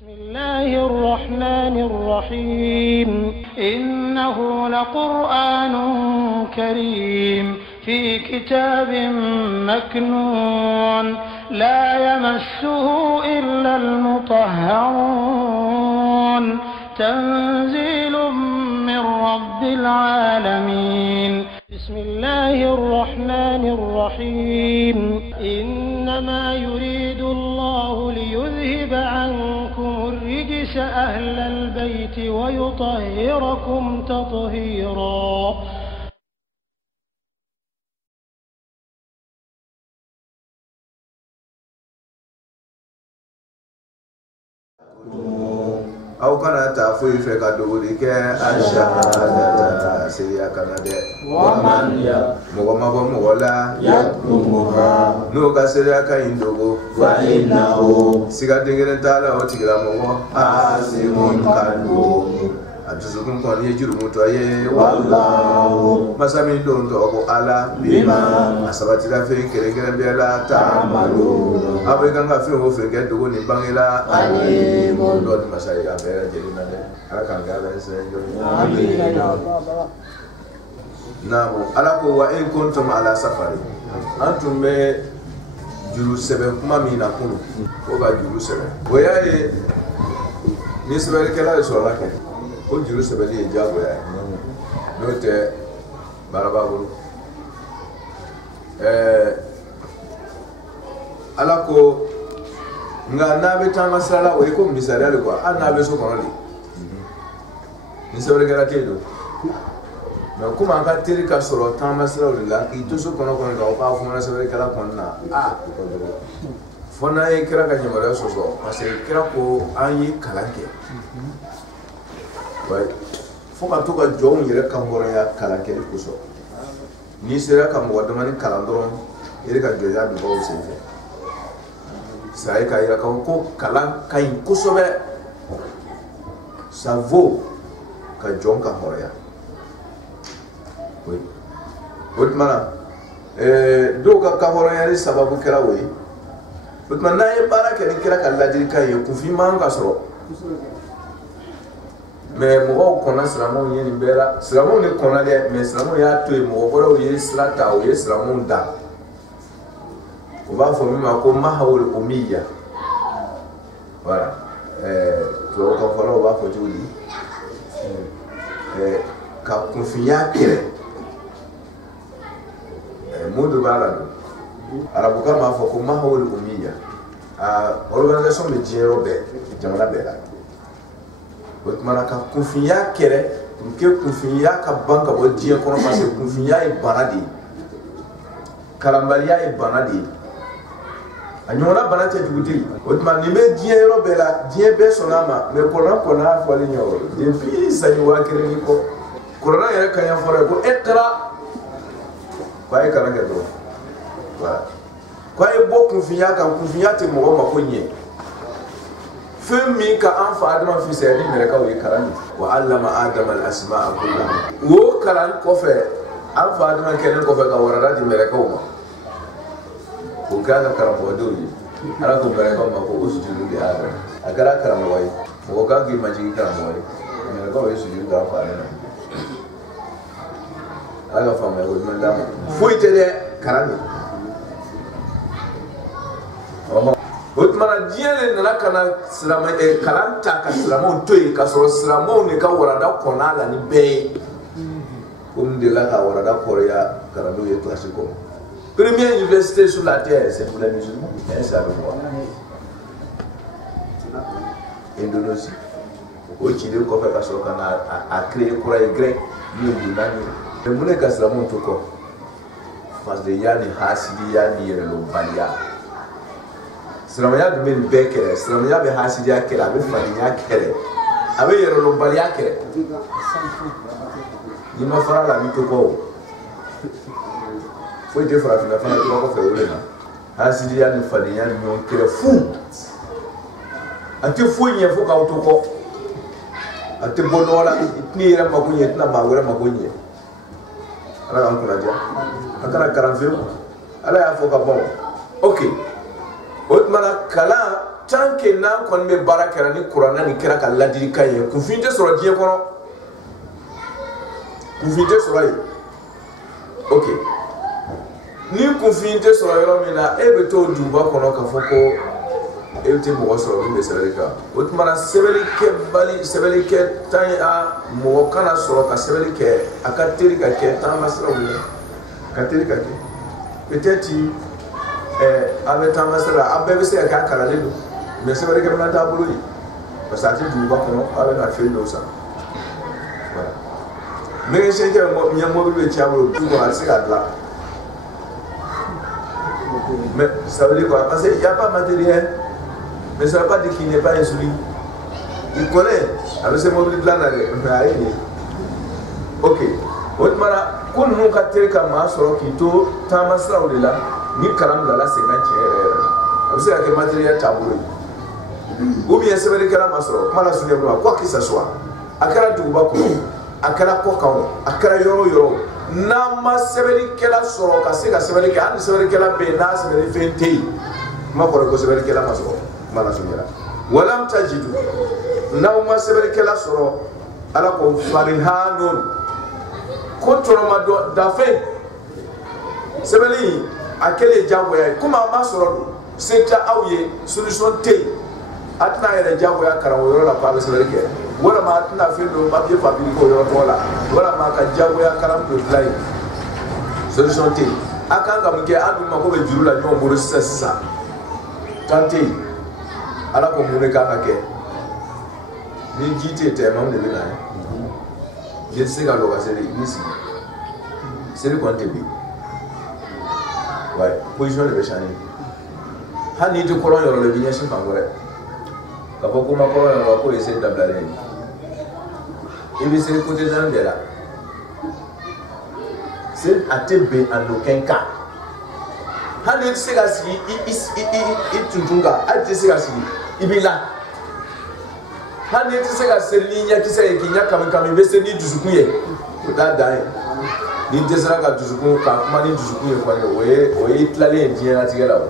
بسم الله الرحمن الرحيم إنه لقرآن كريم في كتاب مكنون لا يمسه إلا المطهرون تنزيل من رب العالمين بسم الله الرحمن الرحيم إنما يريد الله ليذهب عنكم الرجس أهل البيت ويطهركم تطهيرا. أو كان تعفوي في كدولك الشهادة سيا كندا ومن مغمى ولا يكتمها نوكا سيا كايندوغو فإنه سيغادين تالا وتيغلا مغو آسم كالو أجزكم كون يجرو متوية والله مسامي دون توقو على بما أسباتي لا في كريكرا بيلا تعملون أبي كان في هو في كدوغو نبانيلا عليم دون مساي أبيرا جرينا على كان قال آمين. نعم على كو وإن كنتم على سفر أنتم جلو سبب ما مين أكون وبا جلو سبب وياي نسبة كلا يسولك o juru sɛbɛli ye diyagoya ye n'o tɛ baara b'a bolo ala ko nka n'a bɛ taama sira la o ye ko misaliya de quoi hali n'a bɛ so kɔnɔ de ni sɛbɛlikɛla tɛ yen don mais komi an ka teri ka sɔrɔ taama siraw de la k'i to so kɔnɔ kɔnɔ kan o k'a fɔ n ka sɛbɛlikɛla kɔnɔ na fo n'an ye kira ka yamaruya sɔsɔ parce que kira ko an ye kalan kɛ. Fo ka to ka jɔnw yɛrɛ ka hɔrɔnya kalan kɛli kosɔn n'i sera ka mɔgɔ damani kalan dɔrɔn i ka jɔnya bɛ bɔ o senfɛ c'est à dire k'a yira k'a fɔ ko kalan ka ɲi kosɛbɛ ça vaut ka jɔn ka hɔrɔnya o tuma na dɔw ka hɔrɔnyali sababu kɛra o ye o tuma n'an ye baara kɛ ni kɛra ka ladilikan ye kunfin man ka sɔrɔ. Mais mɔgɔw kɔnna silamɛw ye nin bɛɛ la silamɛw ni kɔnna dɛ mais silamɛw y'a to yen mɔgɔ wɛrɛw ye sira ta o ye silamɛw da o b'a fɔ min ma ko mahawul umiya voilà tubabu kan fɔlaw b'a fɔ cogo di ka kunfinya kɛlɛ mun de b'a la don arabukan b'a fɔ ko mahawul umiya organisation bɛ diɲɛ yɔrɔ bɛɛ jamana bɛɛ la. O tuma na ka kunfinya kɛlɛ pour que kunfinya ka ban ka bɔ diɲɛ kɔnɔ parce que kunfinya ye bana de ye kalanbaliya ye bana de ye a ɲɔgɔnna bana tɛ jugu tɛ o tuma nin bɛ diɲɛ yɔrɔ bɛɛ la diɲɛ bɛɛ sɔnna a ma mais kɔrɔna kɔnna a fɔlen ɲɛ o depuis sanni waa kelen ni kɔ kɔrɔna yɛrɛ kaɲa fɔra ye ko iqra ko a ye kalan kɛ dɔrɔn voilà ko a ye bɔ kunfinya kan kunfinya tɛ mɔgɔ mako ɲɛ. fɛn min ka an fa adama fisaya ni mɛlɛkaw ye kalan de wa allama adama al-asma'a kullaha o kalan kɔfɛ an fa adama kɛlen kɔfɛ ka warada di mɛlɛkaw ma o kɛra ka karamɔgɔdenw ye ala ko mɛlɛkaw ma ko usjudu li adama a kɛra karamɔgɔ ye mɔgɔ kan k'i majigi karamɔgɔ ye mɛlɛkaw ye sujudu k'a fa ale ma ala ka faamuya ko ɲuman d'a ma foyi tɛ dɛ kalan de. O tuma na diɲɛ de nana ka na kalan ta ka silamɛw to yen ka sɔrɔ silamɛw de ka warada kɔnna a la ni bɛɛ ye komi delila ka warada kɔrɔya kalandenw ye kilasi kɔnɔ première université sur la terre c'est pour les musulmans et c'est avec moi Indonésie o cilen kɔfɛ ka sɔrɔ ka na a créer kura ye grec n'o ye donnan ye mais mun de ka silamɛw to kɔ parce que y'a ni hasidiya ni yɛrɛlɔbaliya. Silamɛya dun bɛ nin bɛɛ kɛlɛ silamɛya bɛ hasidiya kɛlɛ a bɛ fadenya kɛlɛ a bɛ yɛrɛlɔbaliya kɛlɛ n'i ma fara la a b'i to kɔ o foyi tɛ farafinna fana tora kɔfɛ o de la hasidiya ni fadenya ni ɲɔgɔn kɛlɛ fu a tɛ foyi ɲɛ fo k'aw to kɔ a tɛ bɔ nɔgɔ la i tɛna i yɛrɛ mako ɲɛ i tɛna maa wɛrɛ mako ɲɛ ala k'an kunnadiya a kana kalan fiyewu ala y'a fɔ ka ban ok o tuma na kalan tant que nan kon be baraka ni qur'ana ni kira ka ladiri kaye ku finte soro die kono ku finte soro yi ok ni ku finte soro yoro mina e be to duba kono ka foko e te mo soro ni be sereka otmana sebeli ke tan a mo kana soro ka sebeli ke akatiri ka ke tan masro ni katiri ka ke peut-être avec ta masra abbe se ka kala le do mais c'est vrai que on a tabou yi parce que tu vois comment avec la fille de ça voilà mais c'est que moi moi le tiablo tout va c'est là mais ça veut dire quoi parce qu'il y a pas matériel mais ça veut pas dire qu'il n'est pas insulé il connaît avec ces mobiles là mais ok autre mara ko nous ka tere ka ma soro kito ta masra o là ni karam la 50 avec ça que matériel tabou ou bien c'est vrai que la masoro mala sunye quoi que ce soit akara duba ko akara ko kawo akara yoro na ma sebeli kala soro ka se ka sebeli ka an sebeli kala be na sebeli fente ma ko sebeli kala masoro mala sunye la walam tajidu na ma sebeli kala soro ala ko farihanun ko toroma do da fe sebeli akele jago ya kuma masoro c'est awye solution te atna yere jago ya karawo yoro la pa be sebeli ke wala ma atna fe do ba be fabili ko yoro tola wala ma ka jago ya karam do play solution te akanga mke adu ma ko be juru la nyo mboro sisa tante ala ko mu ne ka ke ni jite te mam de bina je sais ga lo ga sele ici sele ko ante bi ouais position de bechani hani to koron yoro le binya shi fangore ka fo kuma koron yoro ko ese dablare ibi sele côté d'Andela c'est atebe en aucun cas hani se ga si i tuntunga ati se ga si ibila hani se ga se linya kisa e kinya kam be se ni dusukuye da dai ni desara ka dusuku ka kuma ni dusukuye kwa we itlale ndie na tigela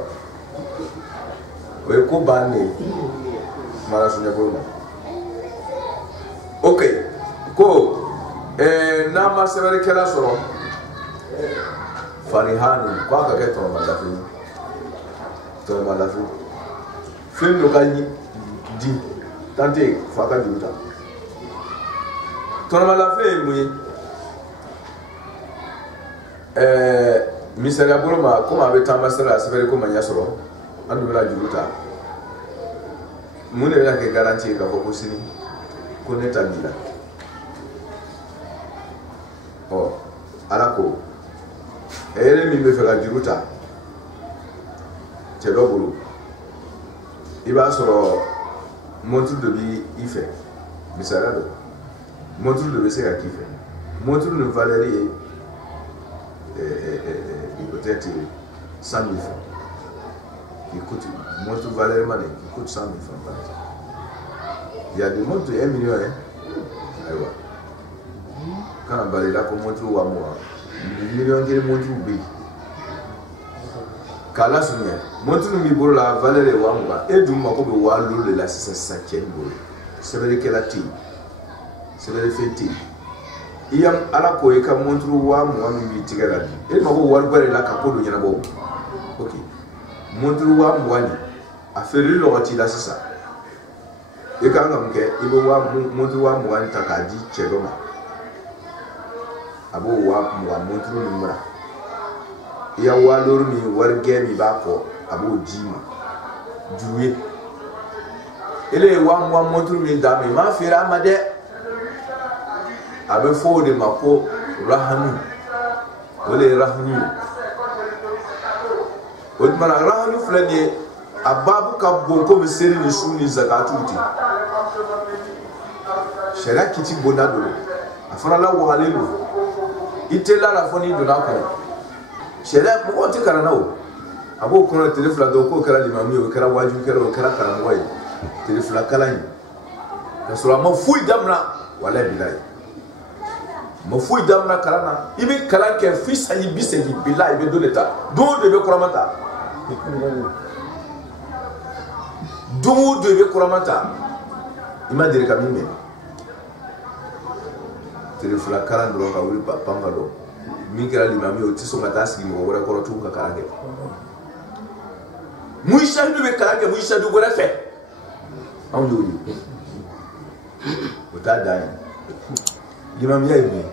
we ko bane mara sunya ko ok ko na ma severe kala soro farihani kwa ka keto malafi film lokali di tante faka juta to malafi mu misera burma kuma be tamasara severe ko manya soro andu la juta mune la ke garantie ka ko sini ko neta bila oh alako ere mi be fela juruta te do bulu iba soro montre de bi ife misara do montre de be se ka kife montre de Valérie peut-être 100 000 francs qui coûte montre Valérie Mané qui coûte 100 000 francs par exemple. Il y a des montres 1 million hein. Aïwa. Quand on va là pour montrer ou à moi, 1 million de montres ou bi. Kala sounya, montre nous bolo la Valérie ou à moi et du moment qu'on voit l'eau de la 5e bolo. C'est vrai qu'elle a tiré. C'est vrai fait il y a ala ko e ka montre ou à moi mi tigala. Et ma ko wal bare la ka ko do nyana bo. OK. Montre ou à moi ni a fait le loti la c'est ça. Et quand on ke ibo wa montre ou à moi ni takadi chegoma. Abo wa montre ni mura. Ya wa lor mi warge mi ba ko abo jima. Juwe. Ele wa montre mi da mi ma fira made. Abe fo de mako rahanu wala rahnu odmana rahnu flani ababu ka bonko miseri ni suni zakatuti shara kiti bonado afara la walelu itela la foni do nako shara mo onti kana nawo abo kono telefla do ko kala limami o kala waju kala kala moy telefla kala ni kasura mo fuy damna wala bilay mo fuy damna kalana ibi kalan ke fils ayi bisegi billahi be do leta do de be koromata Domo de be kuramata ima dire ka mime tere fula karan do ka wuri pambalo mi kira limami o tiso mata sigi mo wora ko tu ka karange muisha du be karange muisha du gora fe on yori o ta dai limami ya ibi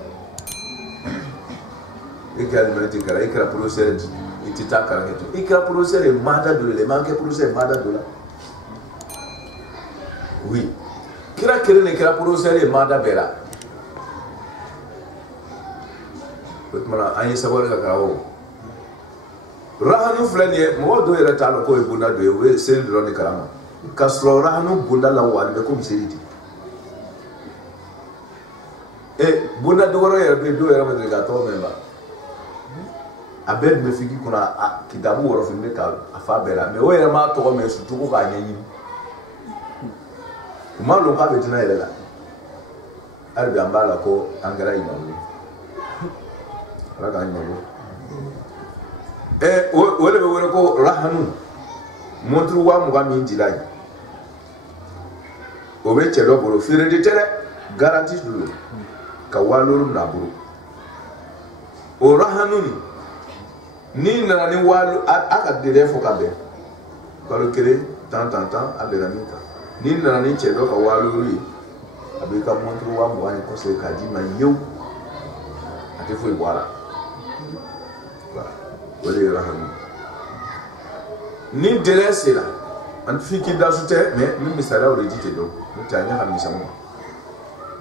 ikra limami kara ikra procès itita karange to ikra procès e mada do le manke procès mada do la oui kira kere kira procès e mada bera mana an ye sabari ka karawo rahanu filɛ nin ye mɔgɔ dɔw yɛrɛ t'a dɔn k'o ye bunda dɔ ye o ye seli dɔrɔn de kalama ka sɔrɔ rahanu bunda la wali bɛ komi seli di bunda dɔgɔrɔ yɛrɛ bɛ dɔw yɛrɛ ma deli ka tɔgɔ mɛn ba a bɛɛ tun bɛ f'i k'i kunna kitabu wɔrɔfin bɛ ka a fa bɛɛ la mɛ o yɛrɛ m'a tɔgɔ mɛn surtout ko k'a ɲɛɲini u m'a dɔn k'a bɛ tɛnɛ yɛrɛ la hali bi an b'a la ko an kɛra imamu ye ala k'an ɲɔgɔn o de bɛ wele ko rahanu monturu 20 min dila ye o bɛ cɛ dɔ bolo feereli tɛ dɛ garanti do ka 60 n'a bolo o rahanu ni nana ni 60 a ka délai fɔ ka bɛn kalo kelen tan a bɛnna min kan ni nana ni cɛ dɔ ka 60 ye a bɛ ka monturu 20 ye kɔsɛbɛ k'a d'i ma yewu a tɛ foyi bɔ a la. O de ye rahanu ni délai sera an fi ki da su tɛ mais min misaliya o de ji tɛ dɔn o tɛ a ɲaga misɛnw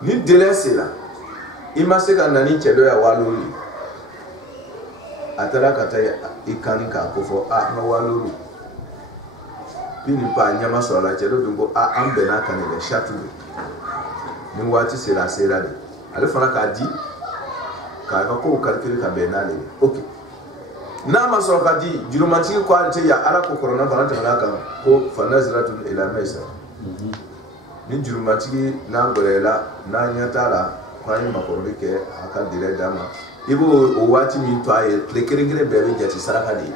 ni délai sera i ma se ka na ni cɛ dɔ ya 60 ye a taara ka taa i kanni k'a ko fɔ n ka 60 puis ni pa ɲama sɔrɔ la cɛ dɔ dun ko an bɛnna kan de dɛ charte de ni waati sera a sera de ale fana k'a di k'a ka kow calculer ka bɛn n'ale ye ok n'a ma sɔrɔ ka di jurumatigi ko ale tɛ ya ala ko kɔrɔna fana tɛmɛna kan ko fanaziratun ila maisara ni jurumatigi n'a gɔlɛyala n'a ɲɛ t'a la ko an ye makɔrɔni kɛ a ka délai d'a ma i b'o o waati min to a ye tile kelen-kelen bɛɛ bɛ jate saraka de ye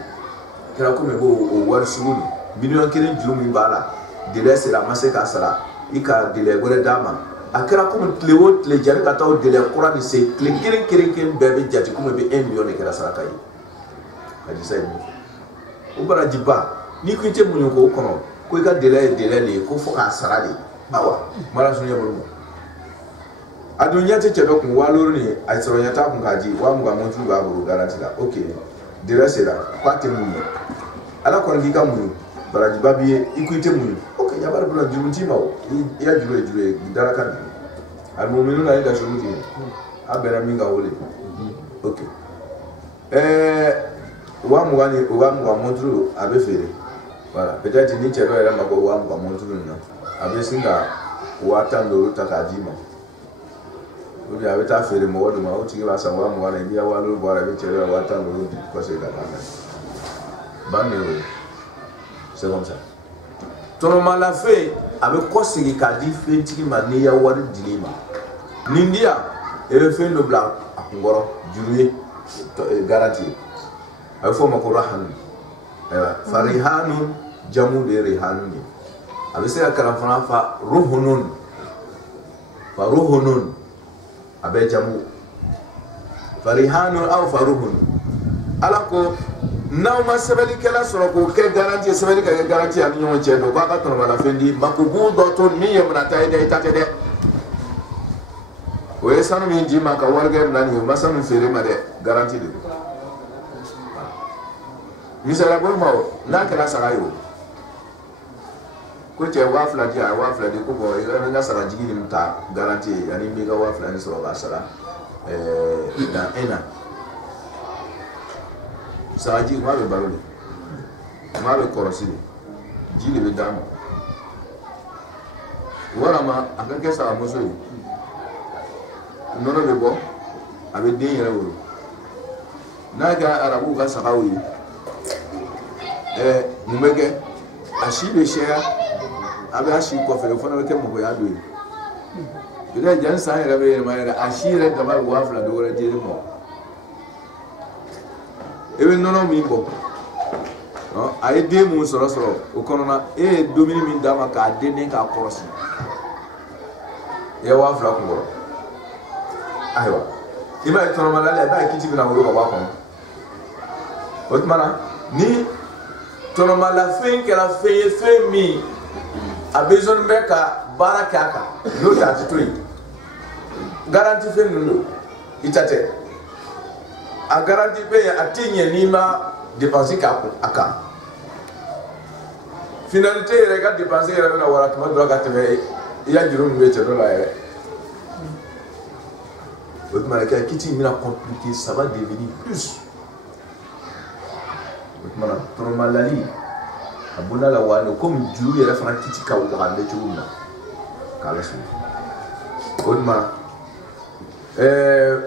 kɛra komi i b'o o wari sugu nin miliyɔn 1 juru min b'a la délai sera a ma se k'a sara i ka délai wɛrɛ d'a ma a kɛra komi tile o tile jani ka taa o délai kura nin se tile kelen-kelen bɛɛ bɛ jate komi i bɛ 1 million de kɛra saraka ye hadisa ye o barajiba ni ko i tɛ muɲu k'o kɔnɔ ko i ka délai ye délai de ye ko fo k'a sara de awa mara sun ɲɛ bolo a dun ɲɛ tɛ cɛ dɔ kun 60 ni a sɔrɔ ɲɛ t'a kun k'a di 20 monturu b'a bolo garanti la ok délai sera k'a tɛ muɲu ala kɔni k'i ka muɲu barajiba b'i ye i ko i tɛ muɲu ok yabari bolo juru t'i ma o i ya juru ye juru ye dala ka di alimuminuna i ka juru t'i a bɛnna min ka wele ok 20 monturu a bɛ feere voilà peut-être ni cɛ dɔ yɛrɛ ma ko 20 monturu nin na a bɛ sin ka 15 ta k'a d'i ma ou bien a bɛ taa feere mɔgɔ dɔ ma o tigi b'a san 20 na i b'i ka 60 bɔ a la i bɛ cɛ dɔ 15 di kɔsɛbɛ ka taa n'a ye ban de y'o ye c'est comme ça tɔnɔmala fɛn a bɛ kɔsegin k'a di fɛntigi ma n'i ya wari dil'i ma nin di yan e bɛ fɛn dɔ bila a kun kɔrɔ juru ye garanti ye a bɛ fɔ o ma ko rahanu farihanu jamu de ye rihanu ye a bɛ se ka kalan fana fa ruhunun fa ruhunun a bɛ jamu farihanu aw fa ruhun ala ko n'aw ma sɛbɛnnikɛla sɔrɔ k'o kɛ garanti ye sɛbɛnni ka kɛ garanti ani ɲɔgɔn cɛ don k'a ka tɔnɔmala fɛn di makubu dɔ to min ye munata ye dɛ i ta tɛ dɛ o ye sanu min d'i ma ka warikɛ bila nin ye o ma sanu feere ma dɛ garanti de don misaliya bolo ma o n'a kɛra saga ye o ko cɛ 2000 di a ye 2000 di ko bɔn i ka n ka saga jigi nin ta garanti ye yanni n b'i ka 2000 nin sɔrɔ k'a sara dans 1 an sagaji maa bɛ balo de maa bɛ kɔrɔsi de ji de bɛ d'a ma walama a ka kɛ sagamuso ye nɔnɔ bɛ bɔ a bɛ den yɛrɛ wolo n'a kɛra arabuw ka sagaw ye mun bɛ kɛ a si bɛ sɛya a bɛ a si kɔfɛ o fana bɛ kɛ mɔgɔya dɔ ye peut-être jani san yɛrɛ bɛ yɛlɛma yɛrɛ a si yɛrɛ dama ye 2000 dɔ wɛrɛ jeli ma i bɛ nɔnɔ min bɔ a ye den mun sɔrɔ o kɔnɔ na e ye dumuni min d'a ma k'a den k'a kɔrɔsi i ye 2000 kun kɔrɔ ayiwa i b'a ye tɔnɔmalali i b'a ye kiti bɛna wolo ka bɔ a kɔnɔ o tuma na ni tɔnɔmalafɛn kɛra fɛn ye fɛn min a besoin bɛ ka baara kɛ a kan n'o tɛ a tɛ to yen garanti fɛn ninnu don i ta tɛ a garanti fɛn a tɛ ɲɛ n'i ma dépense k'a kun a kan finalité yɛrɛ i ka dépense yɛrɛ bɛna wara tuma dɔ la ka tɛmɛ i ya juru min bɛ cɛ dɔ la yɛrɛ o tuma na kɛ kiti bɛna compliqué ça va devenir plus o tuma na tɔnɔmalali a bonna la wa komi juru yɛrɛ fana kiti ka waga bɛ cogo min na k'a lasɔrɔ o tuma na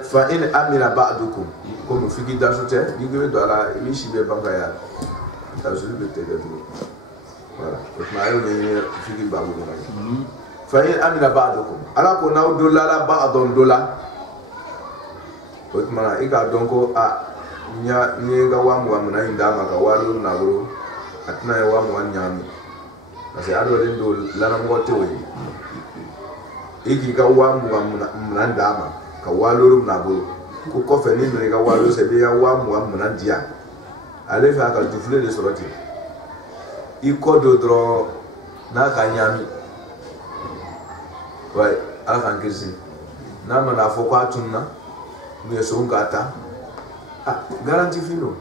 fa in amina ba'dukum komi fiki dasu tɛ n'i ko i bɛ don a la i b'i si bɛɛ ban ka yan dasu bɛ tɛgɛ tugu voilà o tuma a y'o ɲɛɲini fiki baabu kɔnɔ fa in amina ba'dukum ala ko n'aw dɔ la ba'dun dɔ la o tuma na i k'a dɔn ko n ye n ka 20,000 minɛ in d'a ma ka 50 minɛ a bolo a tɛna ye 20,000 ɲagami parce que adamaden don lanamɔgɔ tɛ o ye i k'i ka 20,000 minɛ d'a ma ka 50 minɛ a bolo ko kɔfɛ ni nana i ka 50 sɛ i b'i ka 20,000 minɛ di yan ale fɛ a ka dufile de sɔrɔ ten i kɔ don dɔrɔn n'a ka ɲagami wa ala k'an kisi n'a mana fɔ ko a tununa n'u ye sɔn k'a ta garanti fin don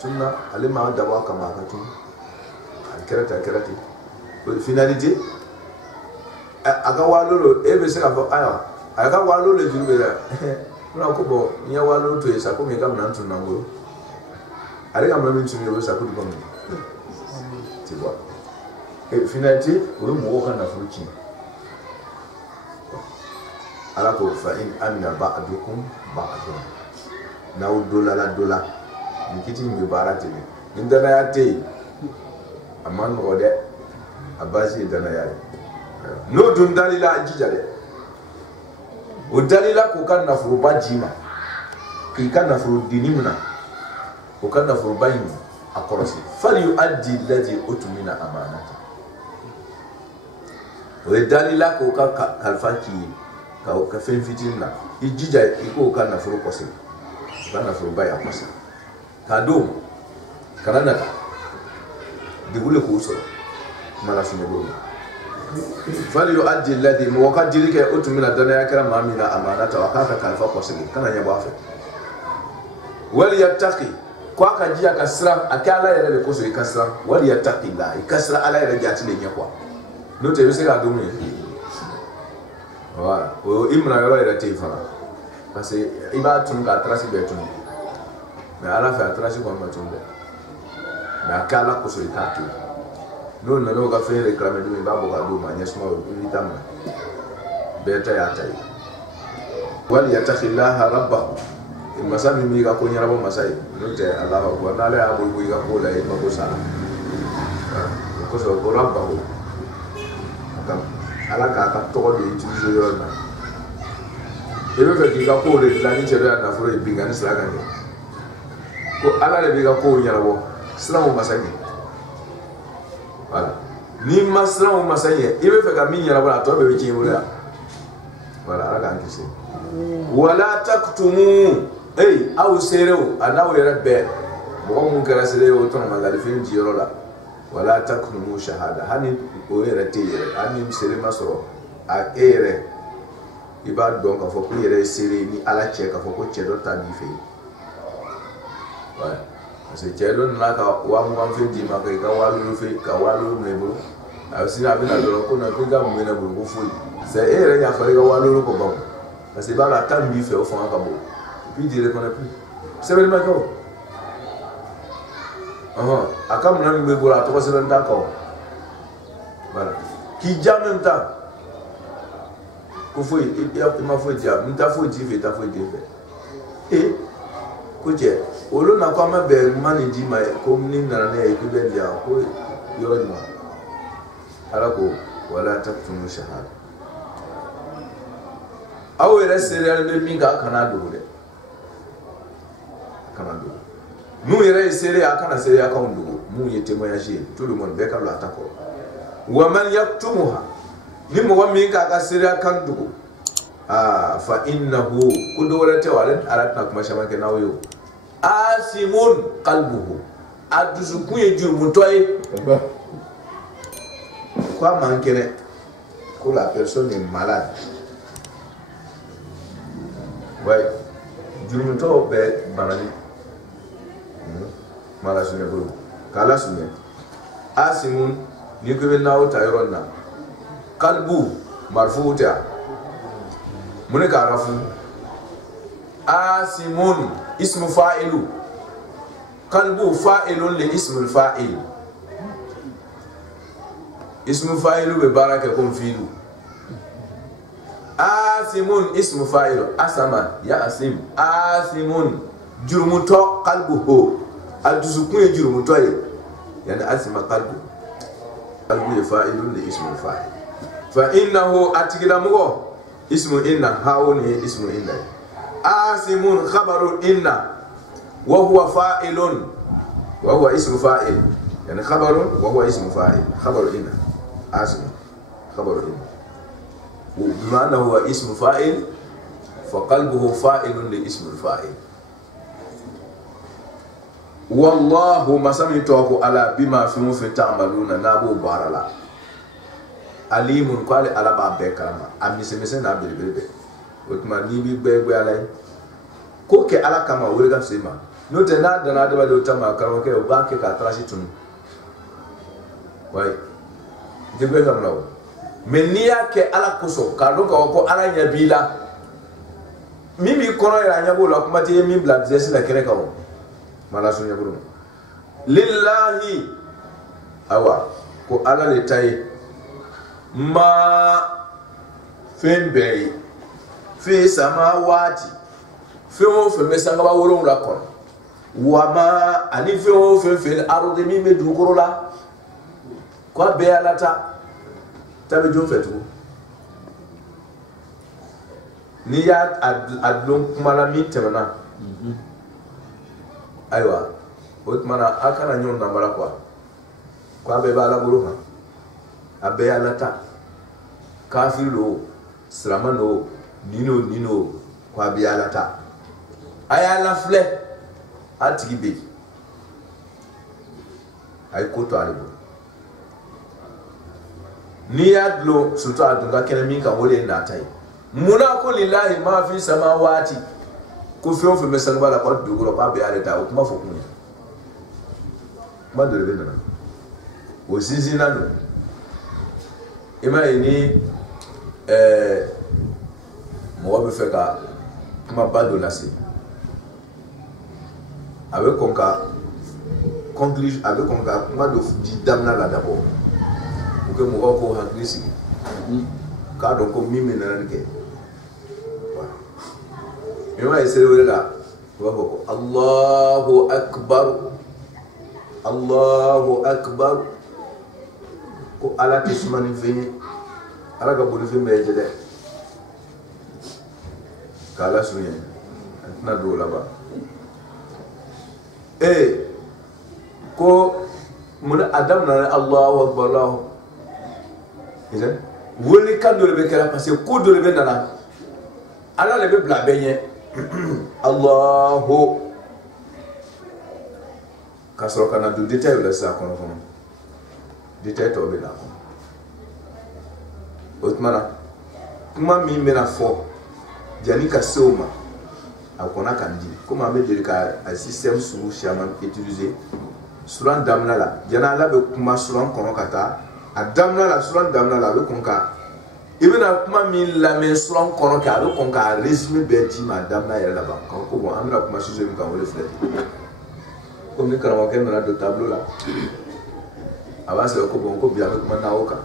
tununa ale m'a dabɔ a kama a ka tunu a kɛra ten finalité a ka 50 e bɛ se k'a fɔ ayiwa a ka 50 le juru bɛ dɛ ko bon n ye 50 to yen sa komi i ka minɛn tununa n bolo ale ka minɛn min tunun o bɛ sa ko di kɔmi tu vois finalité o ye mɔgɔw ka nafolo tiɲɛ ala ko fa in amina ba'dukum ba'dun n'aw dɔ la nin kiti in bɛ baara ten ni danaya tɛ yen a ma nɔgɔ dɛ a basi ye danaya ye n'o dun dalila a jija dɛ o dalila k'o ka nafoloba d'i ma k'i ka nafolo dini minɛ o ka nafoloba in a kɔlɔsi fali yu'addi alladhi utumina amanata o ye dalila k'o ka kalifa k'i ye ka fɛn fitinin na i jija i k'o ka nafolo kɔsegin o ka nafoloba ye a kɔsegin k'a d'o ma kana nata degun le k'o sɔrɔ kuma la sunɔgɔ bolo fali yu'addi alladhi mɔgɔ ka dili kɛ o tun bɛna danaya kɛra maa min na amanata a k'a ka kalifa kɔsegin kana ɲɛ bɔ a fɛ wali yattaqi ko a ka jija ka siran a kɛ ala yɛrɛ de kosɔn i ka siran wali yattaqi la i ka siran ala yɛrɛ jati de ɲɛ quoi n'o tɛ i bɛ se k'a dɔn mun ye voilà o i mina yɔrɔ yɛrɛ tɛ yen fana parce que i b'a tunu k'a trace bɛɛ tunu mais ala fɛ a trace kɔni ma tunu dɛ mais a kɛ ala kosɔn i k'a to yen n'o nana o ka fɛn réclamer don i b'a bɔ k'a d'o ma ɲɛsuma o i b'i ta minɛ bɛɛ ta y'a ta ye wali yattaqillaha rabbahu masa min b'i ka ko ɲɛnabɔ masa ye n'o tɛ ala ka ko n'ale y'a bɔ i ka ko la i mago sara o kosɔn ko rabbahu ala k'a ka tɔgɔ de utiliser yɔrɔ in na i bɛ fɛ k'i ka kow de dilan ni cɛ dɔ y'a nafolo ye binkani sira kan kɛ ko ala de b'i ka kow ɲɛnabɔ siran o masa ɲɛ voilà n'i ma siran o masa ɲɛ i bɛ fɛ ka min ɲɛnabɔ a tɔ bɛɛ bɛ tiɲɛ i bolo yan voilà ala k'an kisi wala taktumu aw seerew a n'aw yɛrɛ bɛɛ mɔgɔ minnu kɛra seere ye o tɔnɔmalifɛn jiyɔrɔ la wala taktumu shahada hali o yɛrɛ tɛ yɛrɛ hali ni seere ma sɔrɔ e yɛrɛ i b'a dɔn k'a fɔ ko i yɛrɛ ye seere ni ala cɛ k'a fɔ ko cɛ dɔ ta b'i fɛ yen parce que cɛ dɔ nana ka 20,000 fɛn d'i ma ka i ka 50 fɛ ka 50 minɛ i bolo a bɛna dɔrɔn ko na ko i ka mun bɛ ne bolo ko foyi c'est e yɛrɛ yafara i ka 50 kɔ ban parce que i b'a la ta min b'i fɛ o fanga ka bon puis tu ne reconnais plus sɛbɛnni ma kɛ o a ka minɛn min b'i bolo a tɔgɔ sɛbɛn t'a kan o voilà k'i ja même temps ko foyi i ma foyi di yan n ta foyi t'i fɛ i ta foyi t'i fɛ ko cɛ olu na ko an ma bɛn ma nin d'i ma ko ni nana ne ye k'i bɛ di yan ko yɔrɔ jumɛn ala ko wala taktumu shahada aw yɛrɛ seereyalen bɛ min kan a kana dogo dɛ a kana dogo nous yɛrɛ seere a kana seere a kan dogo mun ye témoignage tout le monde bɛɛ ka don a ta kɔrɔ wa man yaktumuha ni mɔgɔ min k'a ka seere a kan dogo fa innahu ko dɔ wɛrɛ tɛ o ale tɛna kuma caman kɛ n'aw ye o asimun qalbuhu a dusukun ye jurumutɔ ye ko a man kɛnɛ ko la personne est malade ouais jurumutɔ bɛ banali mala sunye bolo kala sunye asimun ni ko be nawo ta yoro na qalbu marfu ta mun ka rafu asimun ismu fa'ilu qalbu fa'ilun li ismul fa'il ismu fa'ilu be baraka kum filu asimun ismu fa'ilu asama ya asim asimun jurmuto qalbuhu الدسوكون يجرو متوي يعني اسم قلبه فاعل لاسم الفاعل فانه اتقدمه اسم ان هاون اسم ان اسم خبر ان وهو فاعل وهو اسم فاعل يعني خبر وهو اسم فاعل خبر ان اسم خبر ان وبما انه هو اسم فاعل فقلبه فاعل لاسم الفاعل والله ما سمعتوا على بما في تعملون نابو بارلا عليم قال على باب كلام امي سمسن ابي بيبي وتما ني بي بي علي كوكي على كما ورغا سيما نوت نا دنا دبا دو تما كلام كي بانك كا تراشي تون واي دبي كلام نو منيا كي على كوسو كادو كو على نيبيلا ميمي كورو يا نيابو لا كما تي مي بلا جيسي لا كري كاو mala sunya buru lillahi awa ko ala le tay ma fembe fi samawati fi o fe mesanga ba woro la kon wa ma ani fi o fe arde mi me dugoro la ko be ala ta tabe jo fetu ni ya adlon kumala mi temana aywa otmana akana nyon na mara kwa be bala buruha abe alata kafiro sramano nino kwa be alata ayala fle atigibe ay koto alibo ni adlo suto adunga kenemi ka wole na tai muna ko lillahi ma fi samawati ko fe on fe mesanga bala ko duguro ba be aleta o kuma fo kunya ma de be nana o zinzina no ima ni mo be fe ka kuma ba do nasi avec konka conclusion avec konka kuma do di damna la d'abord pour que mo ko hakrisi ka do ko mimi nana ke يما يسير لا وهو الله أكبر الله أكبر كو على تسمعني فيه على قبول فيه ميجده كالا سويا أنتنا دولا با كو من أدم نرى الله أكبر الله إذا ولي كان دول بكرة بس يكون دول بيننا على اللي بيبلع بينه Allahu kasoro kana du détail la sa kono kono détail to be la kono otmana kuma mi mena fo jani ka soma akona kandi kuma me de ka a système sous chaman utiliser suran damna la jana la be kuma suran kono kata adamna la suran damna la be konka ibina kuma min la men suran kono ka do konka résumé be ti madame na yela ba ko bon amna kuma sujet mi ka wole fleti ko mi kara waken na do tableau la avance ko bon ko biya kuma na oka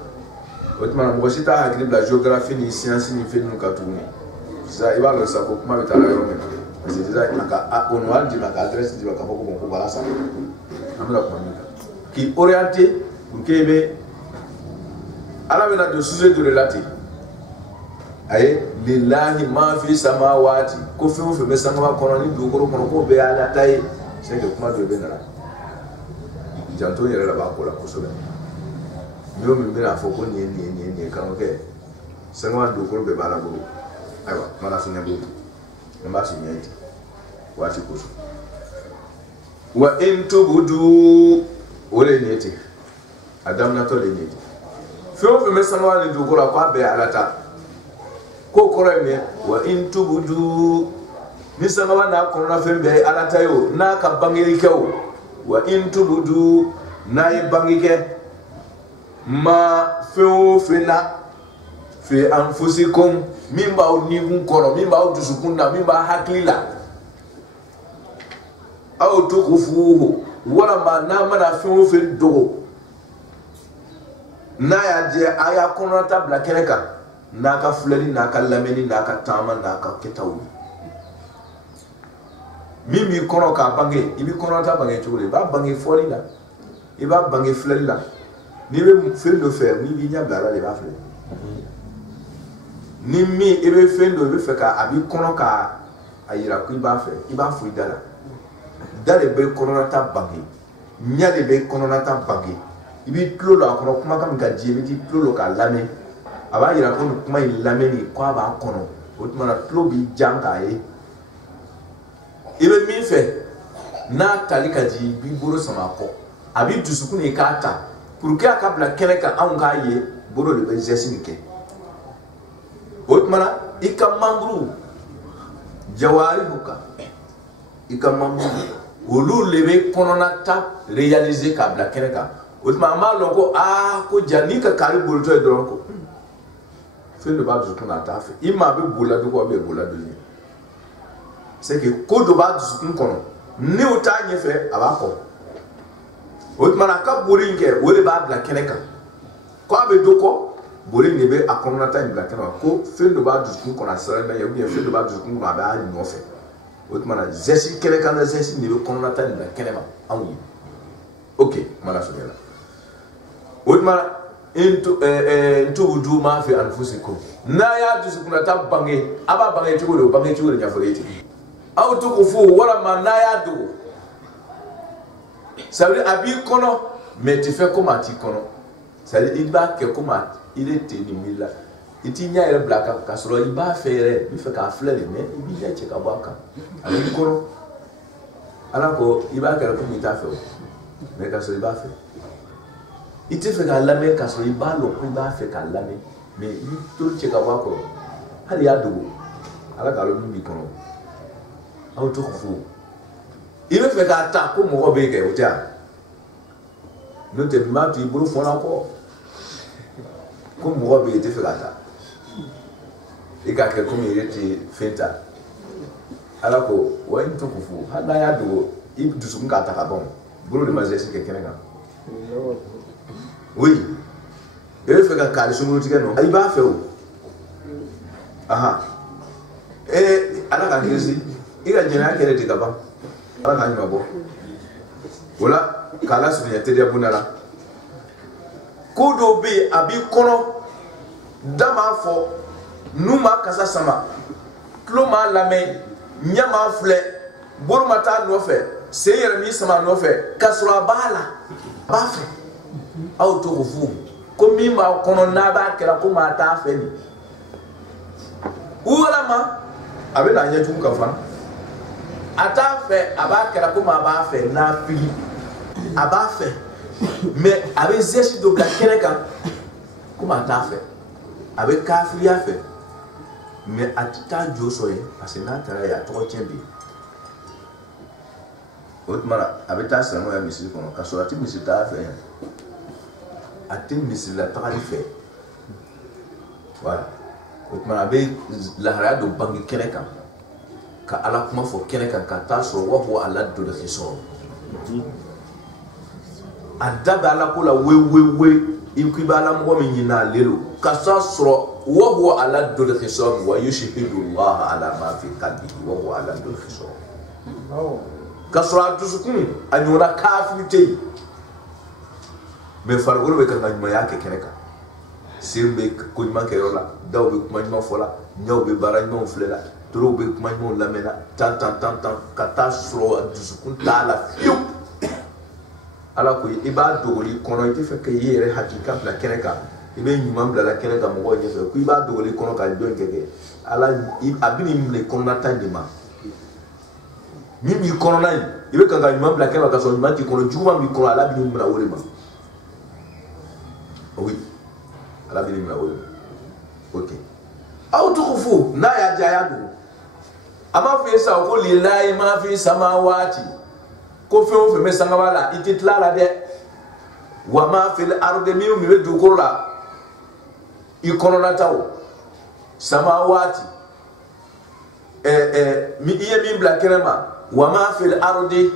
otuma mo sita hakili la géographie ni science ni fait nous ka tourner ça iba lo sa ko kuma bitala yo me parce que ça aka on wa di maka adresse di maka ko bon ko bala sa amna kuma mi ka qui orienté pour kebe ala bena de sujet de relater aye lillahi ma fi samawati ko fi mo fe mesanga ba kono ni dugoro kono ko be ala tay c'est que kuma dɔ bɛ nana janto yɛrɛ la b'a ko la kosɛbɛ n'o min bɛna fɔ ko nin ye karamɔgɔkɛ sangwa dugukolo bɛɛ b'a la bolo ayiwa kuma la sɛnɛ bolo n b'a si ɲɛ ten waati kosɔn wa in tubudu o de ye nin ye ten a daminɛtɔ de ye nin ye ten fɛn o fɛn bɛ sangwa ni dugukolo la k'a bɛɛ ye ala ta ko kɔrɔ ye min ye wa in tubudu ni sangwa n'a kɔnɔna fɛn bɛɛ ye ala ta ye o n'a ka bangeli kɛ o wa in tubudu n'a ye bange kɛ ma fɛn o fɛn na fi anfusikum min b'aw nikun kɔrɔ min b'aw dusukun na min b'a hakili la aw tukufuhu walama n'a mana fɛn o fɛn dogo n'a y'a jɛ a y'a kɔnɔnata bila kɛnɛ kan n'a ka filɛli n'a ka lamɛnni n'a ka taama n'a ka kɛtaw min b'i kɔnɔ k'a bange i b'i kɔnɔnata bange cogo di i b'a bange fɔli la i b'a bange filɛli la n'i bɛ fɛn dɔ fɛ n'i b'i ɲɛ bila a la de i b'a filɛ ni min i bɛ fɛn dɔ i bɛ fɛ ka a b'i kɔnɔ ka a yira ko i b'a fɛ i b'a fɔ i da la da de bɛ kɔnɔnata bange ɲɛ de bɛ kɔnɔnata bange i b'i tulo don a kɔnɔ kumakan min ka di i bɛ t'i tulo don k'a lamɛn a b'a yira ko nin kuma in lamɛnni ko a b'a kɔnɔ o tuma na tulo b'i jan k'a ye i bɛ min fɛ n'a tali ka di i b'i bolo sama a kɔ a b'i dusukun ye k'a ta pour que a ka bila kɛnɛ kan anw k'a ye bolo de bɛ geste nin kɛ o tuma na i ka membre jawarihu kan i ka membre olu de bɛ kɔnɔnata réaliser k'a bila kɛnɛ kan o tuma an b'a dɔn ko ko ja n'i ka kari bolitɔ ye dɔrɔn ko fɛn dɔ b'a dusukun na a t'a fɛ i maa bɛ bolila dugu a bɛ bolila dugu ye c'est que ko dɔ b'a dusukun kɔnɔ ni o t'a ɲɛfɛ a b'a kɔ o tuma na a ka boli in kɛ o de b'a bila kɛnɛ kan ko a bɛ dɔ kɔ boli in de bɛ a kɔnɔnata in bila kɛnɛ kan ko fɛn dɔ b'a dusukun kɔnɔ a sera n'a ye ou bien fɛn dɔ b'a dusukun kɔnɔ a b'a nɔfɛ o tuma na geste kɛnɛ kan na geste de bɛ kɔnɔnata in bila kɛnɛ ma anw ye ok kuma la faamuya la o tuma na ntubudu ma fi anfusikum n'a y'a dusukunata bange a b'a bange cogo di o bange cogo de ɲɛfɔlen tɛ aw tukufu walama n'a y'a dogo ça veut dire a b'i kɔnɔ mais tu fais comme a t'i kɔnɔ ça veut dire i b'a kɛ comme il est nin mi la i t'i ɲɛ yɛrɛ bila a kan k'a sɔrɔ i b'a fɛ yɛrɛ i bɛ fɛ k'a filɛ de mais i b'i ɲɛ cɛ ka bɔ a kan a b'i kɔnɔ ala ko i b'a kɛra comme i t'a fɛ o mais k'a sɔrɔ i b'a fɛ i tɛ fɛ k'a lamɛn k'a sɔrɔ i b'a dɔn ko i b'a fɛ k'a lamɛn mais i b'i toli cɛ ka bɔ a kɔrɔ hali i y'a dogo ala k'a dɔn min b'i kɔnɔ aw to fo i bɛ fɛ k'a ta ko mɔgɔ b'e kɛ o tɛ yan n'o tɛ maa to i bolo fɔla kɔ ko mɔgɔ b'e i tɛ fɛ k'a ta i k'a kɛ komi i yɛrɛ tɛ fɛn ta ala ko wa i to fo hali n'a y'a dogo i dusukun k'a ta ka ban bolo de ma geste kɛ kɛnɛ kan oui i bɛ fɛ ka kaari sunkuru tigɛ nɔ i b'a fɛ o ala ka kirisi i ka jɛnɛya kɛlɛ de ka ban ala k'a ɲuman bɔ o la k'a lasurunya teriya bunda la ko dɔw bɛ yen a b'i kɔnɔ da m'a fɔ nu m'a kasa sama tulo m'a lamɛn ɲɛ m'a filɛ bolo ma taa nɔfɛ sen yɛrɛ m'i sama nɔfɛ k'a sɔrɔ a b'a la a b'a fɛ aw to ko fu ko min b'a kɔnɔ n'a b'a kɛra ko maa t'a fɛ nin walama a bɛ n'a ɲɛ tugun ka fana a t'a fɛ a b'a kɛra ko maa b'a fɛ n'a fili a b'a fɛ mais a bɛ geste dɔ bila kɛnɛ kan ko maa t'a fɛ a bɛ kafiriya fɛ mais a tɛ taa jo sɔrɔ yen parce que n'a taara yen a tɔgɔ tiɲɛ bi o tuma na a bɛ taa silamɛya misiri kɔnɔ ka sɔrɔ a tɛ misiri taa fɛ yan a tɛ misiri la tagali fɛ voilà o tuma na a bɛ lahalaya dɔ bange kɛnɛ kan ka ala kuma fɔ kɛnɛ kan ka taa sɔrɔ wa ko ala dɔ de k'i sɔrɔ a da bɛ ala ko la we i ko i bɛ ala mɔgɔ min ɲinɛ ale lo ka taa sɔrɔ wa ko ala dɔ de k'i sɔrɔ wa yushhidu Allah ala ma fi qalbihi wa ko ala dɔ de k'i sɔrɔ ka sɔrɔ a dusukun a ɲɔgɔnna kafiri tɛ yen mais farikolo bɛ kan ka ɲumanya kɛ kɛnɛ kan sen bɛ ko ɲuman kɛ yɔrɔ la daw bɛ kuma ɲuman fɔ la ɲɛw bɛ baara ɲumanw filɛ la toro be kuma ɲumanw lamɛnna tan ka taa sɔrɔ dusukun t'a la fiyewu ala ko i b'a dogoli kɔnɔ i tɛ fɛ k'i yɛrɛ hakilika bila kɛnɛ kan i bɛ ɲuman bila kɛnɛ kan mɔgɔw ɲɛfɛ ko i b'a dogoli kɔnɔ ka jɔn kɛ ala a bɛ nin minɛ kɔnɔna tan de ma min b'i kɔnɔna in i bɛ kan ka ɲuman bila kɛnɛ kan ka sɔrɔ ɲuman t'i kɔnɔ juguman b'i kɔnɔ ala bɛ nin minɛ o de ma oui ala bɛ nin minɛ o de ma ok aw tɔgɔ fo n'a y'a diya a y'a dogo a m'a fɔ e sa ko lilayi ma fi sama waati ko fɛn o fɛn bɛ sangaba la i tɛ tila a la dɛ wa ma fi arde min bɛ dugukolo la i kɔnɔna ta o sama waati i ye min bila kɛnɛ ma wa ma fi arde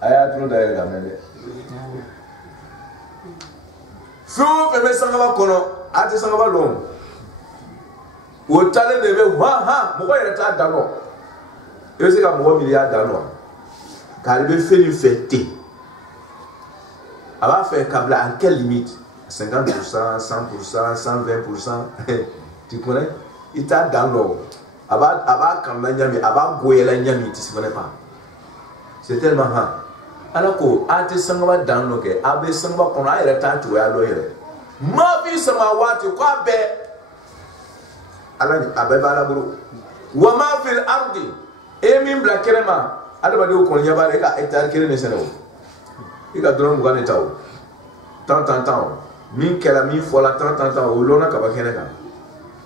a y'a tulo da yɛrɛ lamɛn dɛ fɛn o fɛn bɛ sangaba kɔnɔ a tɛ sangaba lɔn o talen de bɛ mɔgɔ yɛrɛ t'a dan nɔ i bɛ se ka mɔgɔ min y'a dan nɔ k'ale bɛ fɛn min fɛ ten a b'a fɛ ka bila en quelle limite 50%, 100%, 120%, tu connais i t'a dan nɔ a b'a kanna ɲami a b'a goyala ɲami tu ne pas c'est tellement ala ko a tɛ sangaba dan nɔ kɛ a bɛ sangaba kɔnɔ a yɛrɛ t'a cogoya dɔn yɛrɛ ma fi sama waati ko a bɛɛ ala a bɛɛ b'a la bolo wa ma fi ardi e min bila kɛnɛ ma adamadenw kɔni ɲɛ b'a la e ka hectare kelen de sɛnɛ o i ka dɔrɔn 20 de ta o tan o min kɛra min fɔla tan o lɔnna ka bɔ kɛnɛ kan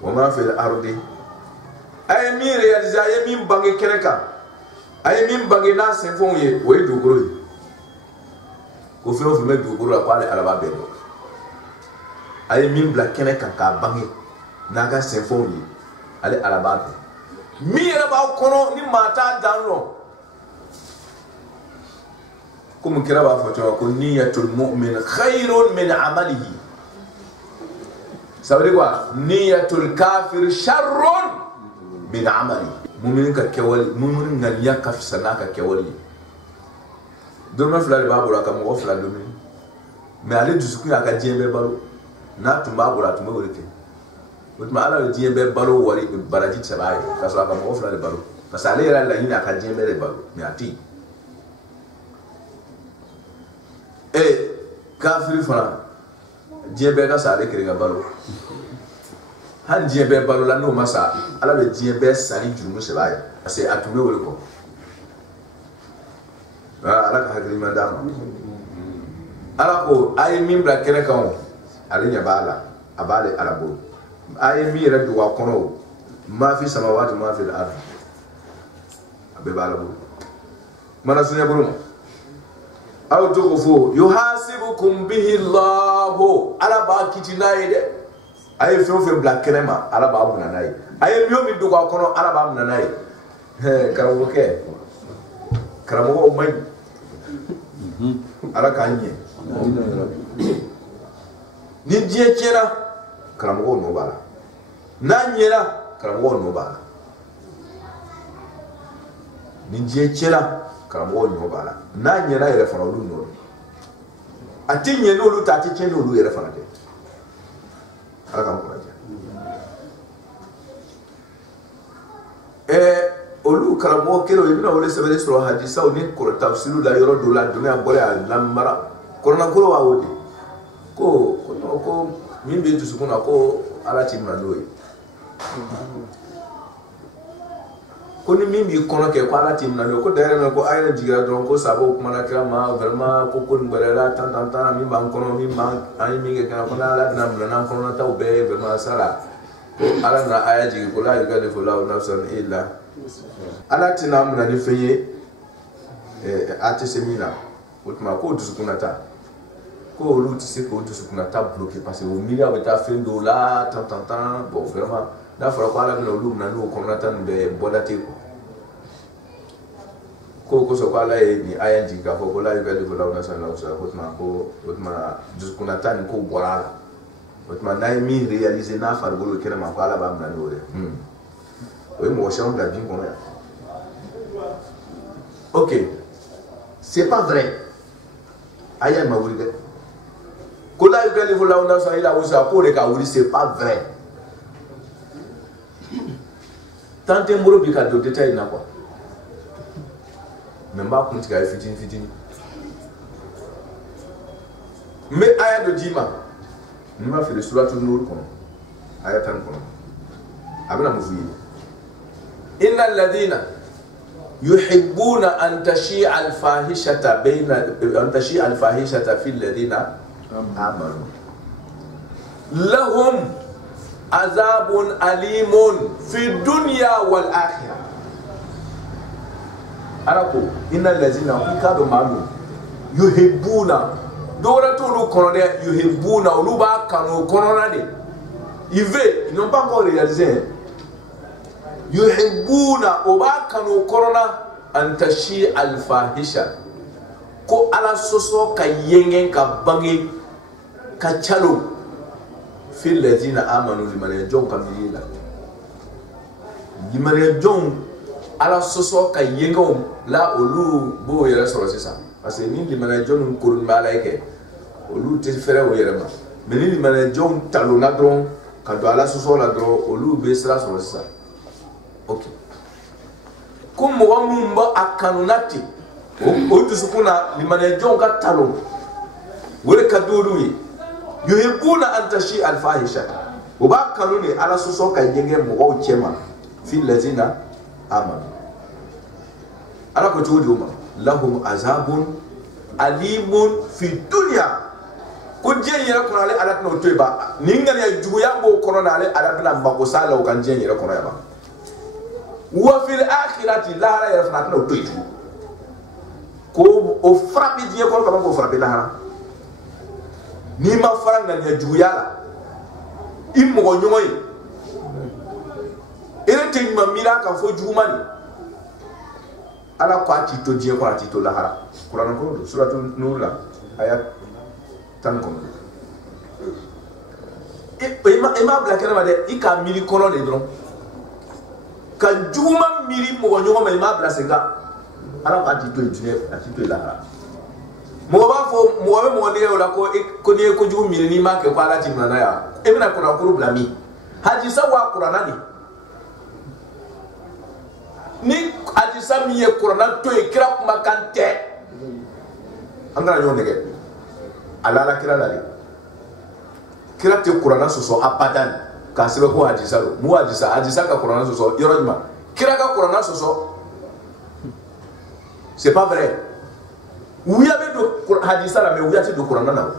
wa ma fi ardi a ye min réaliser a ye min bange kɛnɛ kan a ye min bange n'a senfɛnw ye o ye dugukolo ye ko fɛn o fɛn bɛ dugukolo la ko ale ala b'a bɛɛ dɔn a ye min bila kɛnɛ kan k'a bange n'a ka senfɛnw ye ale ala b'a dɔn min yɛrɛ b'aw kɔnɔ ni maa t'a dan dɔn komi kira b'a fɔ cogo ko niyatul mu'min khayrun min amalihi ça veut dire quoi niyatul kafir sharrun min amalihi mu'min ka kɛwali mu'min ŋaniya ka fisa n'a ka kɛwali ye dɔrɔmɛ 2 de b'a bolo a ka mɔgɔ 2 dominer mais ale dusukun y'a ka diɲɛ bɛɛ balo n'a tun b'a bolo a tun bɛ o de kɛ o tuma ala ye diɲɛ bɛɛ balo wari baraji tɛ saba ye ka sɔrɔ a ka mɔgɔ 2 de balo parce que ale yɛrɛ laɲini a ka diɲɛ bɛɛ de balo mais a tɛ yen kafiri fana diɲɛ bɛɛ ka sa ale kelen ka balo hali diɲɛ bɛɛ balo la n'o ma sa ala bɛ diɲɛ bɛɛ sa ni jurumu saba ye parce que a tun bɛ o de kɔ ala ka hakili ma d'a ma ala ko a ye min bila kɛnɛ kan o ale ɲɛ b'a la a b'ale ala bolo a ye min yɛrɛ dogo a kɔnɔ o ma fi sama waati ma fi ardi a bɛɛ b'a la bolo mana sunya bolo ma aw to ko fo yuhasibukum bihi Allahu ala b'a kiti n'a ye dɛ a ye fɛn o fɛn bila kɛnɛ ma ala b'a minɛ n'a ye a ye min dogo a kɔnɔ ala b'a minɛ n'a ye karamɔgɔkɛ karamɔgɔw man ɲi ala k'an ɲɛ ni diɲɛ tiɲɛna karamɔgɔw nɔ b'a la n'a ɲɛna karamɔgɔw nɔ b'a la ni diɲɛ tiɲɛna karamɔgɔw nɔ b'a la n'a ɲɛna yɛrɛ fana olu nɔ a tɛ ɲɛ n'olu ta a tɛ tiɲɛ n'olu yɛrɛ fana tɛ ala k'an kɔrɔja olu karamɔgɔ kelen i bɛna wele sɛbɛnni sɔrɔ hadisaw ni tafsiriw la yɔrɔ dɔ la dɔnniya bɔra a lamara kɔrɔnakolo b'a o de ko min bɛ dusukun na ko ala t'i minɛ n'o ye ko ni min b'i kɔnɔ kɛ ko ala t'i minɛ n'o ye ko dayɛlɛ ko a yɛrɛ jiginra dɔrɔn ko sababu kumana kira ma vraiment ko nin gbɛrɛla tan min b'an kɔnɔ min b'an an ye min kɛ kana ko n'ala bɛna minɛ n'an kɔnɔnataw bɛɛ ye vraiment sara ko ala nana aya jigin ko la yukallifu Allahu nafsan illa ala tɛna minɛ ni fɛn ye a tɛ se min na o tuma k'o dusukunnata ko olu tɛ se k'o dusukunnata bloquer parce que o miiriya bɛ taa fɛn dɔw la tan bon vraiment n'a fɔra ko ala bɛna olu minɛ n'o kɔnɔnata nin bɛɛ bɔda tɛ ko kosɔn ko ala ye nin aya jigin k'a fɔ ko la yukallifu Allahu nafsan illa wus'aha o tuma dusukunnata nin ko bɔra a la o tuma n'a ye min réaliser n'a farikolo kɛnɛ ma ko ala b'a minɛ n'o ye o ye mɔgɔ caman bila bin kɔnɔ yan ok c'est pas vrai aya ma wuli dɛ ko la yukallifu Allahu nafsan illa wus'aha ko de ka wuli c'est pas vrai tant que moro bi ka do détail na quoi même pas compte ka fitin mais aya de dima ni ma fait le suratul nur kon aya tan kon abna mu fi innal ladina yuhibbuna an tashi'a al-fahishata fi alladhina amanu lahum azabun alimun fi dunya wal akhirah. Arako innal ladina hum malu yuhibbuna dora to lu kono de yuhibbuna uluba kanu kono na de ils n'ont pas encore réalisé. Yuhibbuna oba kanu korona antashi alfahisha ko ala soso ka yengen ka bangi ka chalo fil ladina amanu liman jon kamila liman jon ala soso ka yengo la olu bo yera soro sisa parce que ni liman jon kurun malaike olu te fere o yera ma mais ni liman jon talo na dron ka do ala soso la dron olu be sra soro sisa. Ok. Comme Mouamba a kanunati, au Tusukuna, l'Imanejon Katalon, où est Kadoui, Yuhibuna Antashi Alfahisha, Oba Kaluni, à la Sosoka Yenge Mou Chema, Fil Lazina, Aman. Alors que tu dis, Lahum Azabun, Alimun, Fidunia. Kujien yera kono ale ala no toba ninga ya juya bo kono ale ala na makosala o kan jien yera kono ya ba wa fil akhirati la hara ya fana no toitu ko o frappe die ko ko frappe la hara ni ma faranga ya juya la immo go nyoy ere te ma mira ka fo jumani ala ko ati to die ko ati to la hara Quran ko suratul nur la ayat tan comme et ma blaquer ma de i ka miri kono de dron ka juma miri mo nyoma ma blasenga ala ba ti to etune ati to la mo ba fo mo de la ko ni ko juma miri ni ma ke ko ala ti na ya e mina ko na ko blami haji sa wa qur'ana ni haji sa mi e qur'ana to e kira kuma kante angara yo ndege ala la kira la kira te qur'ana so abadan ka sebe ko hadisa lo mu hadisa ka qur'ana so yorojma kira ka qur'ana so c'est pas vrai uya be do hadisa la me uya te do qur'ana na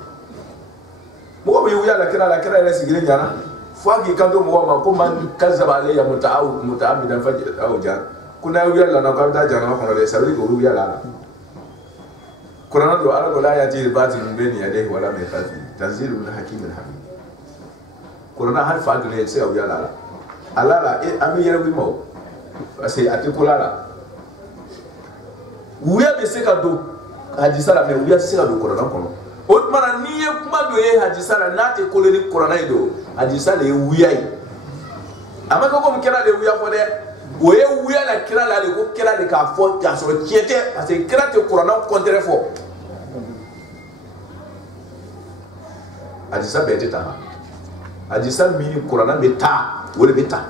mo be uya la kira la sigire nyana fagi kanto mo ma ko man kazaba le ya mutaamidan fajr au jan kuna uya la na ka da jana ko le sabi ko uya la qur'ana do ala ko la ya ti batin beni yade wala me fati tanzilul hakimul hamid Corona har fa de se o yala ala e ami yere bi mo parce que atikola la uya be se ka do hadisa la me uya se ka do corona kono o mara ni e kuma do e hadisa la na te kole ni corona do hadisa le uya yi amaka ko mkera le uya fo de o e uya la kira la le ko kira de ka fo ya so kiete parce que kira te corona contre fo hadisa be te ta hadisa mini qur'ana beta wala beta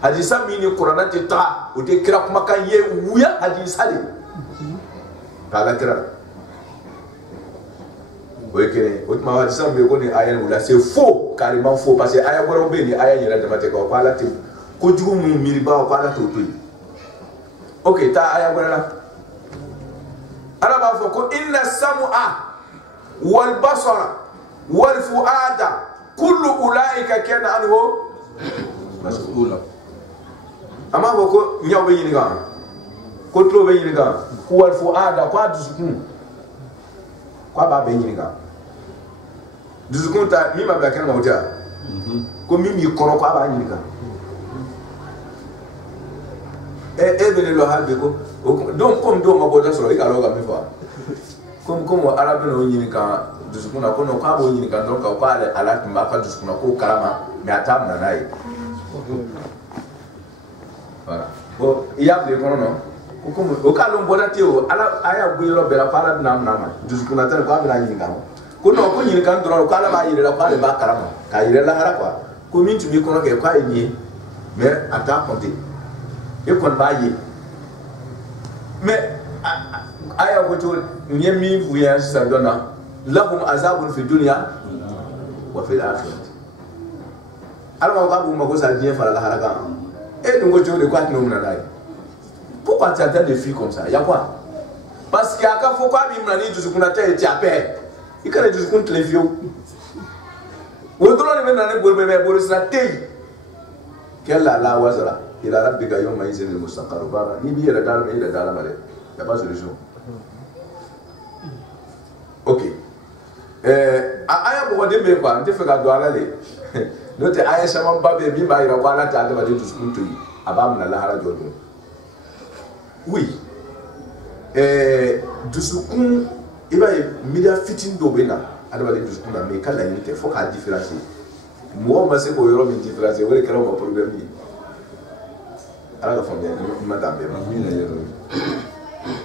hadisa mini qur'ana teta o de kira kuma kan ye wuya hadisa le kala kira o kene o ma hadisa be ko ni ayan wala c'est faux carrément faux parce que aya goro be ni aya yira de mate ko pala te ko jugu mu miri ba ko ala to to ok ta aya goro la ala ba fo ko inna sam'a wal basara wal fuada kullu ulaika kana anhu mas'ula ama boko nyaw be yini ga ko tlo be yini ga ko wal fuada ko dusukun ko ba be yini ga dusukun ta mi ma ba kan ma uta ko mi kono ko ba yini ga e be lo halbe ko donc comme do ma boda so e ka lo ga mi fa comme arabe no yini ka dusukuna kono kwa bo yini kan donc kwa ala timba ka dusukuna ko karama me atam na nai voilà bo iya be kono no ko o ka lo boda teo ala aya bu yoro bela para na ma dusukuna tan kwa bela yini kan ko no ko yini kan dron ko ala ba yire la kwa le ba karama ka yire la hara kwa ko min tumi kono ke kwa yini me ata konte et qu'on va y mais aya ko to nyemi vuya sa dona lahum azabun fi dunya wa fil akhirah alors on va vous ça bien faire la haraga et donc je le crois que nous n'avons pourquoi tu as des filles comme ça il y a quoi parce qu'il y a qu'à faut quoi il m'a dit tout ce qu'on a fait et après il quand tout ce qu'on te les vieux au delà de maintenant pour me pour ça té quelle la wazara il a rabbi gayom maïzen le mustaqar bara ni bi la dal mais la dal malé il y a pas de solution ok aya ko de me quoi on te fait ga doala le note aya sama babe bi ba ira wala ta de tout ce qu'on te yi abam na la hara jodo oui dusukun il va media fitting dobena adaba de dusukun na me kala ni te faut ka différencier moi ma se ko yoro mi différencier wala kala ma problème ni ala ka fondé madame